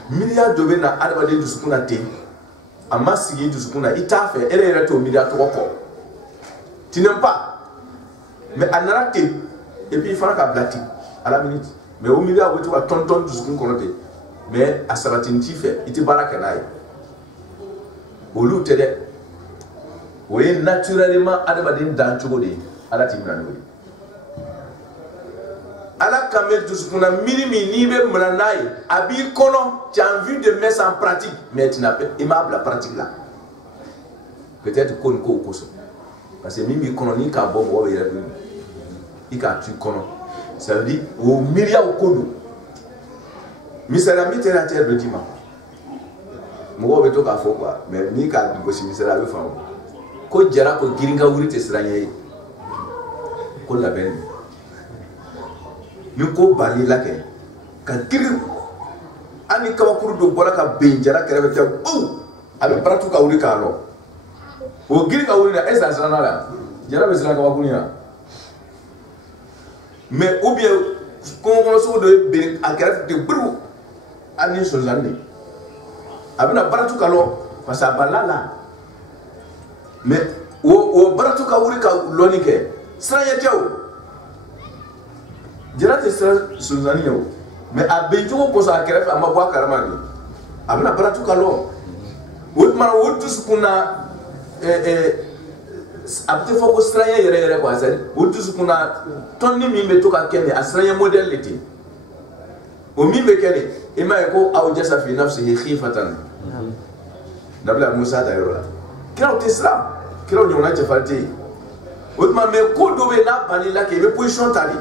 media dobena adaba de dusukun na te amasi dusukun na ita fait elle est to media to ko tu n'aimes pas mais anara te et puis il fera ka blati à la minute mais au milieu où tu vas tonton dusukun konote mais à sabatin fait il te baraka naï au lieu de oui naturellement adabadin dans chogode ala timna no ala kamel tout ce qu'on a minimi ni be mlanai abi kono tu as envie de mettre en pratique mais tu n'as pas aimable la pratique là peut-être qu'on ko koso parce que mimi kono ni ka bon wo yera bi ika tu kono ça veut dire au milieu au kono misala mitera terre de dimanche mo be to ka fo quoi mais ni ka ko si misala be fa ko jara ko giringa wuri te siranye ko la ben ni ko bali la ke ka giri ani ka wakuru do bola ka be jara kere be te o abi paratu ka wuri ka lo o giringa wuri na esa sana la jara be sira ka wakuni na mais ou bien ko so do be akara de bru ani sozane abina baratu kalo pasa balala mais o baratu ka wuri ka loni ke sraya jaw jirate sozane yo mais abenjo ko sa kere fa mabwa karamani abina baratu kalo wotma wotu sukuna abte foko sraya yere ko azali wotu sukuna tonni mi me to ka kene asraya model leti o mi be kene ima yako au jasa fi nafsihi khifatan nabla Musa da yoro kira islam kira nyona je falti otma me ko do be na bani la ke be position tali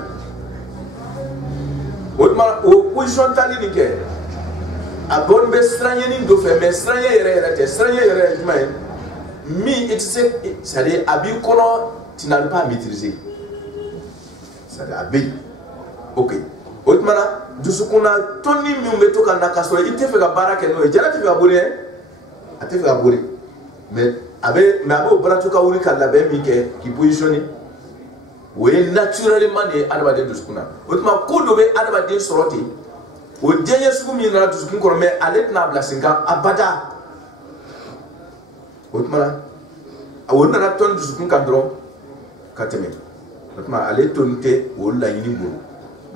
otma o position tali ni ke abon be stranye ni do fe me stranye yere te stranye yere jumai mi it c'est dire abi kono tu n'as pas maîtriser ça dire abi ok otma dusukuna toni mi meto kana kaso ite fe ga baraka no jara te fe abure ate fe abure mais abe obratu ka wuri kala be mi ke ki positioni we naturellement ne adaba de dusukuna otma ko do be adaba de soroti o denye suku mi na dusukun ko mais alet na blasinga abada otma awonna na ton dusukun ka dron kateme otma alet tonte o la yini buru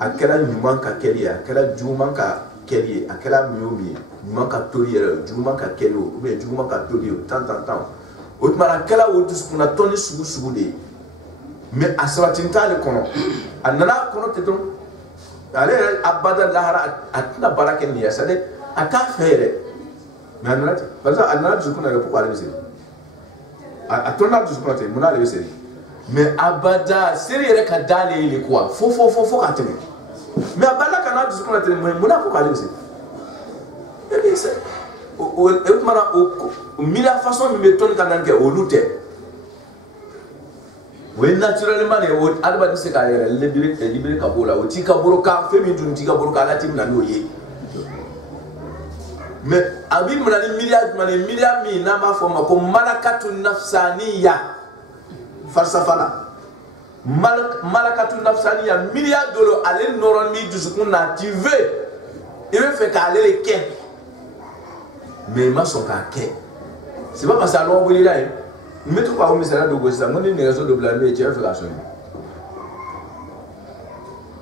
akela nyuman ka keli akela juman ka keli akela miomi nyuman ka tori juman ka keli ou bien juman ka tori tant otmara akela wotus kuna toni sugu de mais aswatinta le kono anana kono te don ale abada lahara atna baraka ni yasade ata fere mais anana parce que anana zukuna le pourquoi le c'est atona zukuna te mona le c'est mais abada sérieux ka dale le quoi faut ka teme mais abala kana du qu'on a tenu mona ko kale c'est et c'est o mara o mila façon mi meton kana ke o lute we naturellement ne o adba se ka yere libéré ka bola o tika boroka femi dun tika boroka la tim na no ye mais abi mona ni milia mi na ma forma ko malakatu nafsaniya falsafala malakatu nafsaniya milliard dollars ale noroni dusukun na tu veux il veut faire qu'aller les quais mais ma son ka quai c'est pas parce que alors vous là mais tout pas au misère de gosse ça mon une raison de blâmer tu as fait la chose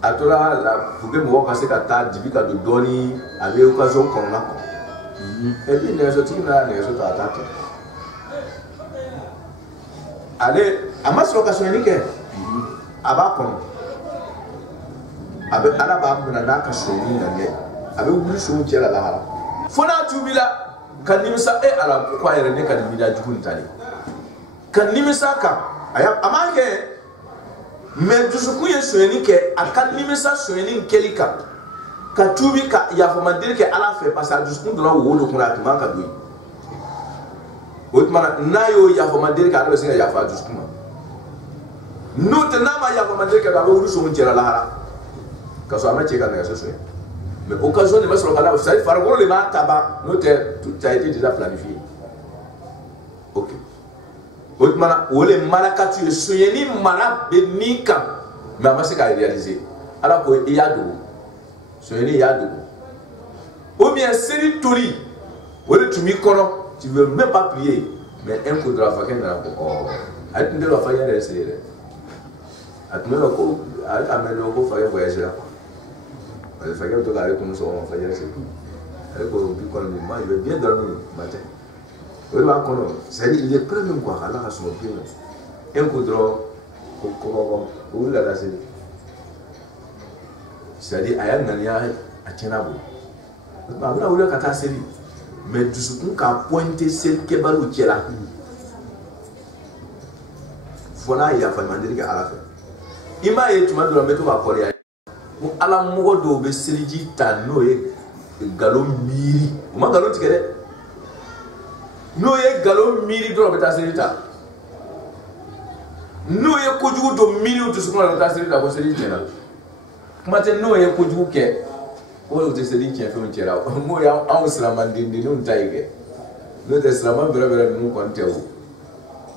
atola la pour que mo ka se ka ta dibi ka do doni avec occasion qu'on a et puis les autres les autres attaquent allez amas location ni ke aba kono abe ala ba mun na ka so ni na ne abe wuri so ci la hala fona tubila kan nimisa e ala ko ayere ne kan bida jukun tani kan nimisa ka aya amake mais dusuku ye soyeni ke akan nimisa soyeni kelika ka tubi ka ya fo mandir ke ala fe passa dusuku do la wolo kuna atuma ka doyi otmana nayo ya fo mandir ka ala singa ya fa dusuku ma no te nama ya fo mandir ke ba wuri so mun tira la hala ka so ama cheka na so soyeni mais occasion de mettre le canal, ça fait le mal tabac, tout a été déjà planifié. Ok. Autrement, où les malacatures, soyez malades de Nika, mais avant c'est qu'à réaliser. Alors qu'il y a d'eau, soyez y a d'eau. Ou bien série Tori, où tu m'y connais, tu ne veux même pas prier, mais un coup de la façon de la oh, à tout le monde va faire essayer. À tout le monde va faire voyager là. Il faut que tu ailles comme ça, on va faire c'est tout. Moi, je vais bien dormir matin. C'est-à-dire, il est prêt même quoi, Allah a son pied. Un coup de où la série. C'est-à-dire, Ayam Nania à Tienabo. Vous avez la série. Mais tout ce qu'on a pointé, c'est que Balou qui est là. Voilà, il a fallu demander qu'à la fin. Il m'a dit, tu m'as dit, tu vas coller. Ala mogo do be seliji ta no ye galon miri o ma galon tigere no ye galon miri do be ta selita no ye kojugu do miri o to so ko ta selita ko seliji na kuma te no ye kojugu ke o te seliji fe on tira mo ya an islaman dindi no ntaige no te islaman bere bere no ko ntewo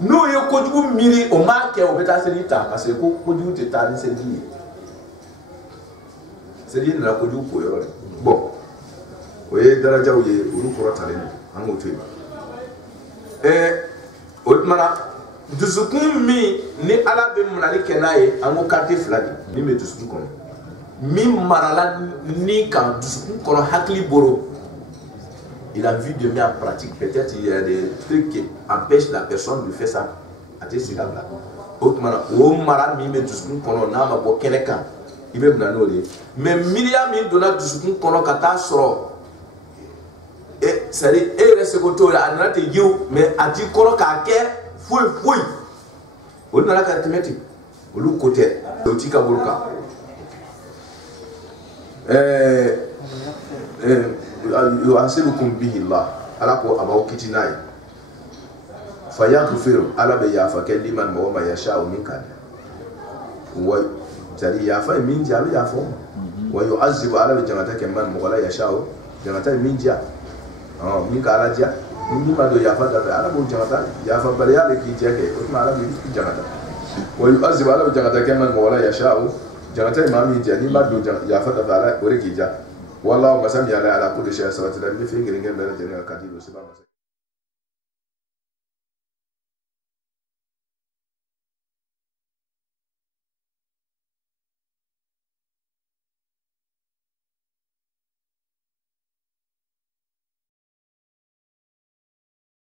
no ye kojugu miri o ma ke o be ta selita parce que kojugu te ta ni seliji c'est-à-dire la koju ko yoro bon oye daraja oye uru korotale an go tuba otmana dusukun mi ni ala be mulali kenaye an go carte flagi ni me dusukun kono mi marala ni kan dusukun kono hakli boro il a vu de mettre en pratique peut-être il y a des trucs qui empêchent la personne de faire ça à tes sur la blague otmana o mara mi me dusukun kono na ma bo keneka il veut me donner mais milliard mille dollars du soutien qu'on a catastrophe et c'est à dire et reste côté là on a été you mais a dit qu'on a qu'à fouille on a la carte métier au l'autre côté le tika burka yuasilukum bihi Allah ala ko abaw kitinay fayaghfiru ala be yafa kaliman wa ma yasha'u minka wa tari yafa min jabi yafo wa yu'azzibu ala bi jama'ata kaman wala yasha'u jama'ata min ja min ka ala ja min ma do yafa da ala bo jama'ata yafa bari ala ki jeke o ma ala bi jama'ata wa yu'azzibu ala bi jama'ata kaman wala yasha'u jama'ata ma min ja ni ma do yafa da ala o re ki ja wallahu masami ala kulli shay'in sawati da bi fi ngirin da jeni ka kadido